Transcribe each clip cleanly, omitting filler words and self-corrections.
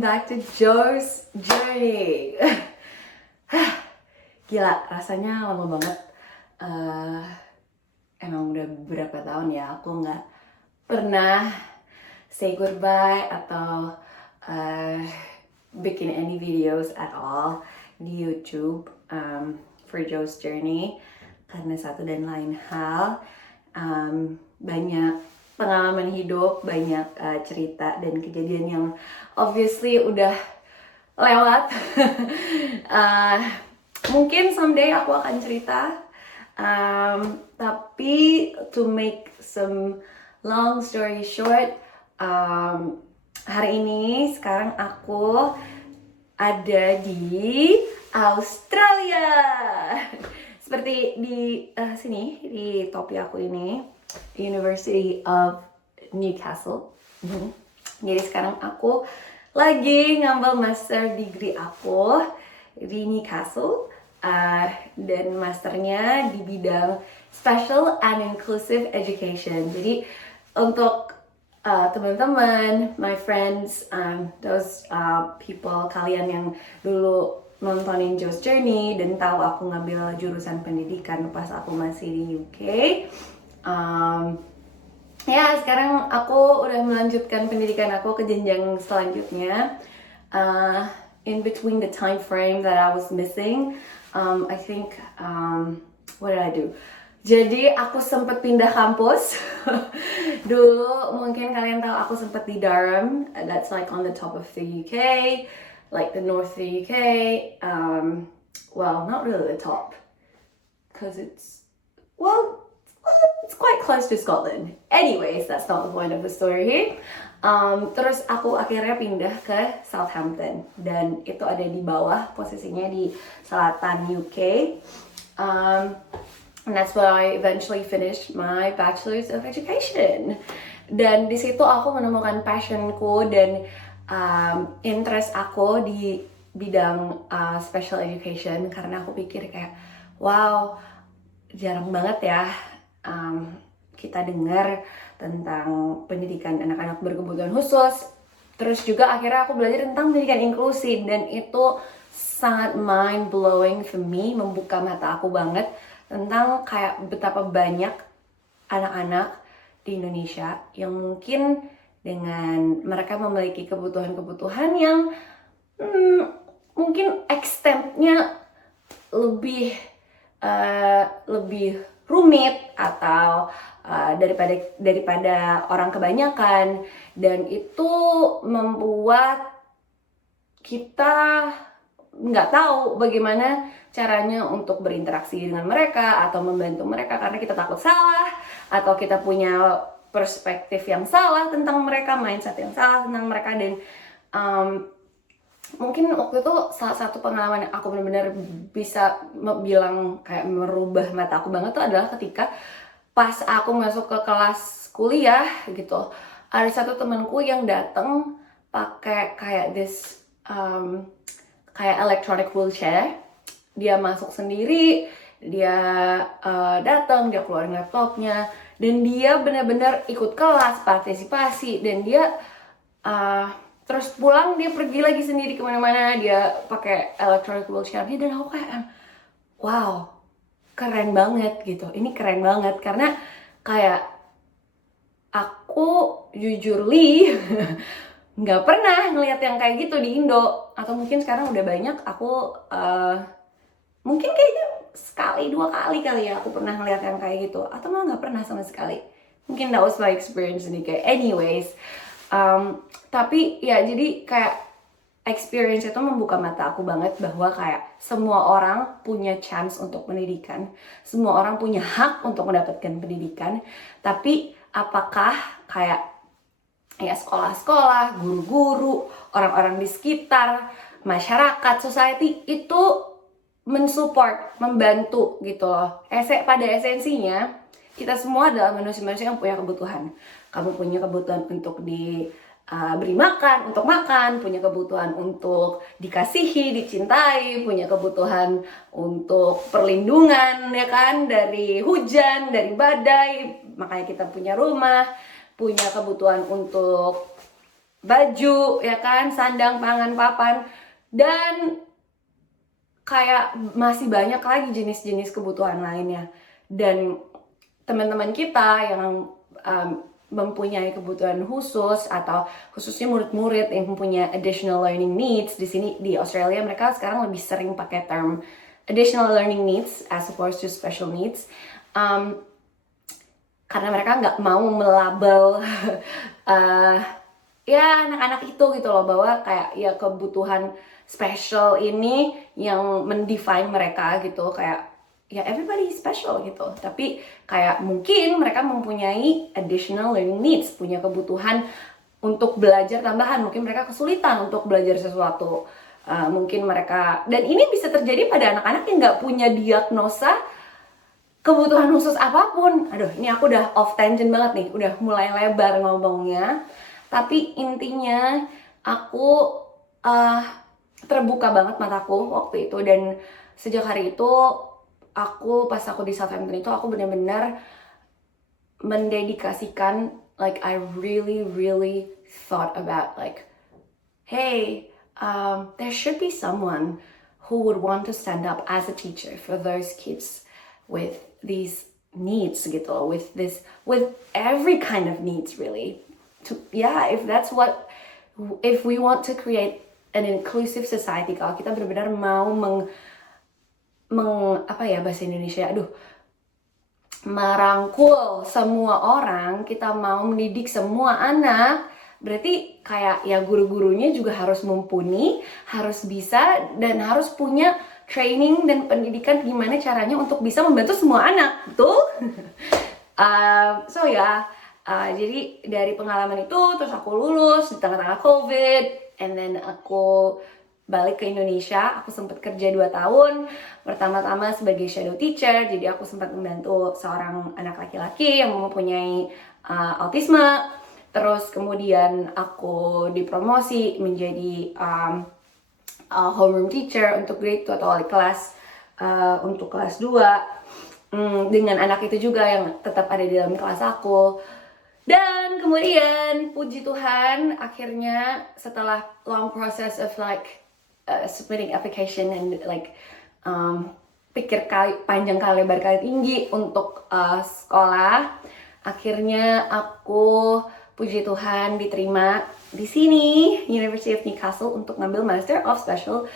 welcome back to Joe's Journey. Gila, rasanya lama banget. Emang udah beberapa tahun ya aku nggak pernah say goodbye atau bikin any videos at all di YouTube for Joe's Journey karena satu dan lain hal. Banyak pengalaman hidup, banyak cerita dan kejadian yang obviously udah lewat. Mungkin someday aku akan cerita, tapi to make some long story short, hari ini sekarang aku ada di Australia. Seperti di sini, di topi aku ini, University of Newcastle. Jadi sekarang aku lagi ngambil master degree aku di Newcastle, dan masternya di bidang Special and Inclusive Education. Jadi untuk teman-teman, my friends, those people, kalian yang dulu nontonin Joe's Journey dan tahu aku ngambil jurusan pendidikan pas aku masih di UK. Ya, sekarang aku udah melanjutkan pendidikan aku ke jenjang selanjutnya. In between the time frame that I was missing, I think, what did I do? Jadi aku sempat pindah kampus. Dulu mungkin kalian tahu aku sempat di Durham. That's like on the top of the UK, like the north of the UK. Well, not really the top, because it's quite close to Scotland. Anyways, that's not the point of the story here. Terus aku akhirnya pindah ke Southampton, dan itu ada di bawah, posisinya di selatan UK. And that's where I eventually finished my Bachelor's of Education. Dan di situ aku menemukan passionku dan interest aku di bidang special education, karena aku pikir kayak, wow, jarang banget ya kita dengar tentang pendidikan anak-anak berkebutuhan khusus. Terus juga akhirnya aku belajar tentang pendidikan inklusi, dan itu sangat mind blowing for me, membuka mata aku banget tentang kayak betapa banyak anak-anak di Indonesia yang mungkin dengan mereka memiliki kebutuhan-kebutuhan yang mungkin extendnya lebih rumit atau daripada orang kebanyakan, dan itu membuat kita nggak tahu bagaimana caranya untuk berinteraksi dengan mereka atau membantu mereka, karena kita takut salah atau kita punya perspektif yang salah tentang mereka, mindset yang salah tentang mereka. Dan mungkin waktu itu salah satu pengalaman yang aku benar-benar bisa bilang kayak merubah mata aku banget tuh adalah ketika pas aku masuk ke kelas kuliah gitu, ada satu temanku yang datang pakai kayak kayak electronic wheelchair. Dia masuk sendiri, dia datang, dia keluarin laptopnya, dan dia benar-benar ikut kelas, partisipasi, dan dia terus pulang, dia pergi lagi sendiri kemana-mana, dia pakai electronic wheelchair dia. Dan aku kayak, wow, keren banget gitu. Ini keren banget karena kayak aku jujurly nggak pernah ngelihat yang kayak gitu di Indo, atau mungkin sekarang udah banyak. Aku mungkin kayaknya sekali dua kali kali ya aku pernah ngelihat yang kayak gitu, atau malah nggak pernah sama sekali. Mungkin that was my experience ini kayak anyways. Tapi ya jadi kayak experience itu membuka mata aku banget bahwa kayak semua orang punya chance untuk pendidikan, semua orang punya hak untuk mendapatkan pendidikan. Tapi apakah kayak ya sekolah-sekolah, guru-guru, orang-orang di sekitar, masyarakat, society itu mensupport, membantu gitu loh. Pada esensinya kita semua adalah manusia-manusia yang punya kebutuhan. Kamu punya kebutuhan untuk diberi makan, untuk makan, punya kebutuhan untuk dikasihi, dicintai, punya kebutuhan untuk perlindungan ya kan, dari hujan, dari badai, makanya kita punya rumah, punya kebutuhan untuk baju, ya kan, sandang, pangan, papan, dan kayak masih banyak lagi jenis-jenis kebutuhan lainnya. Dan teman-teman kita yang mempunyai kebutuhan khusus, atau khususnya murid-murid yang mempunyai additional learning needs, di sini di Australia mereka sekarang lebih sering pakai term additional learning needs as opposed to special needs, karena mereka nggak mau melabel ya anak-anak itu gitu loh, bahwa kayak ya kebutuhan special ini yang mendefine mereka gitu, kayak ya everybody is special gitu. Tapi kayak mungkin mereka mempunyai additional learning needs, punya kebutuhan untuk belajar tambahan, mungkin mereka kesulitan untuk belajar sesuatu, mungkin mereka, dan ini bisa terjadi pada anak-anak yang nggak punya diagnosa kebutuhan khusus apapun. Aduh, ini aku udah off tangent banget nih, udah mulai lebar ngomongnya. Tapi intinya aku terbuka banget mataku waktu itu, dan sejak hari itu pas aku di Southampton itu aku benar-benar mendedikasikan, like I really thought about like, hey, there should be someone who would want to stand up as a teacher for those kids with these needs gitu, with every kind of needs really. If we want to create an inclusive society, kalau kita benar-benar mau apa ya bahasa Indonesia, merangkul semua orang, kita mau mendidik semua anak, berarti kayak ya guru-gurunya juga harus mumpuni, harus bisa, dan harus punya training dan pendidikan gimana caranya untuk bisa membantu semua anak, betul? Jadi dari pengalaman itu, terus aku lulus di tengah-tengah COVID, and then aku balik ke Indonesia. Aku sempat kerja 2 tahun, pertama-tama sebagai shadow teacher, jadi aku sempat membantu seorang anak laki-laki yang mempunyai autisme. Terus kemudian aku dipromosi menjadi homeroom teacher untuk grade 2 atau wali kelas untuk kelas 2, dengan anak itu juga yang tetap ada di dalam kelas aku. Dan kemudian puji Tuhan, akhirnya setelah long process of like submitting application and like pikir panjang kali lebar kali tinggi untuk sekolah, akhirnya aku puji Tuhan diterima di sini University of Newcastle untuk ngambil Master of Special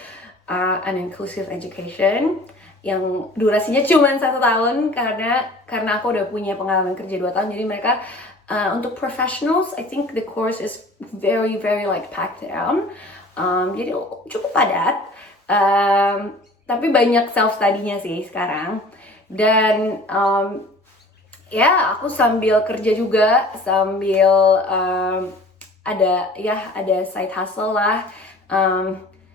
and Inclusive Education yang durasinya cuma 1 tahun, karena aku udah punya pengalaman kerja 2 tahun. Jadi mereka untuk professionals, I think the course is very like packed down. Jadi cukup padat, tapi banyak self study-nya sih sekarang. Dan aku sambil kerja juga, sambil ada side hustle lah.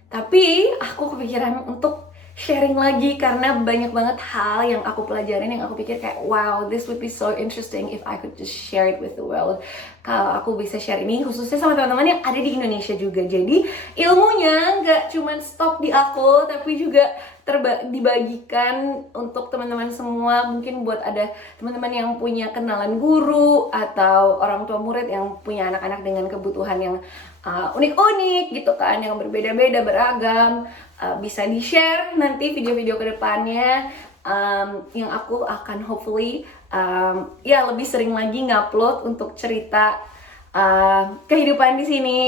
Tapi aku kepikiran untuk sharing lagi, karena banyak banget hal yang aku pelajarin yang aku pikir kayak wow, this would be so interesting if I could just share it with the world. Kalau aku bisa share ini khususnya sama teman-teman yang ada di Indonesia juga, jadi ilmunya nggak cuma stop di aku, tapi juga dibagikan untuk teman-teman semua. Mungkin buat ada teman-teman yang punya kenalan guru atau orang tua murid yang punya anak-anak dengan kebutuhan yang unik-unik gitu kan, yang berbeda-beda, beragam, bisa di-share nanti video-video kedepannya, yang aku akan hopefully lebih sering lagi ngupload untuk cerita kehidupan di sini,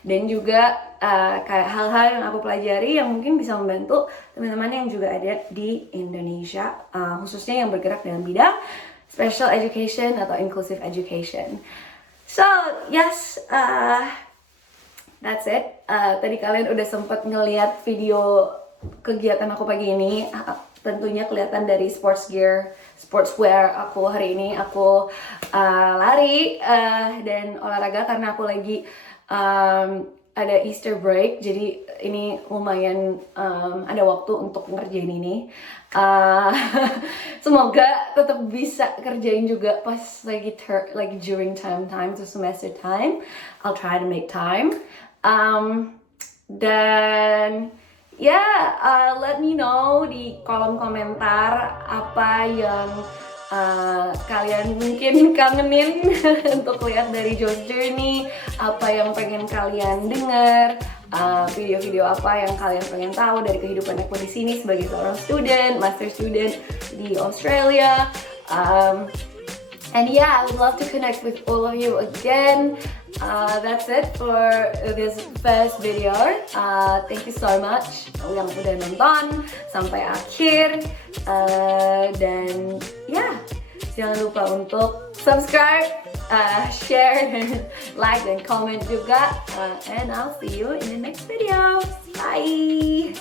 dan juga kayak hal-hal yang aku pelajari yang mungkin bisa membantu teman-teman yang juga ada di Indonesia, khususnya yang bergerak dalam bidang special education atau inclusive education. So yes, that's it. Tadi kalian udah sempat ngeliat video kegiatan aku pagi ini. Tentunya kelihatan dari sportswear aku hari ini. Aku lari dan olahraga karena aku lagi ada Easter break. Jadi ini lumayan ada waktu untuk ngerjain ini. Semoga tetap bisa kerjain juga pas lagi during time to semester time. I'll try to make time. Dan let me know di kolom komentar apa yang kalian mungkin kangenin untuk lihat dari Jo's Journey, apa yang pengen kalian dengar, video-video apa yang kalian pengen tahu dari kehidupan aku di sini sebagai seorang student, master student di Australia. And yeah, I would love to connect with all of you again. That's it for this first video. Thank you so much yang udah nonton sampai akhir. Dan ya, jangan lupa untuk subscribe, share, like, dan comment juga. And I'll see you in the next video. Bye!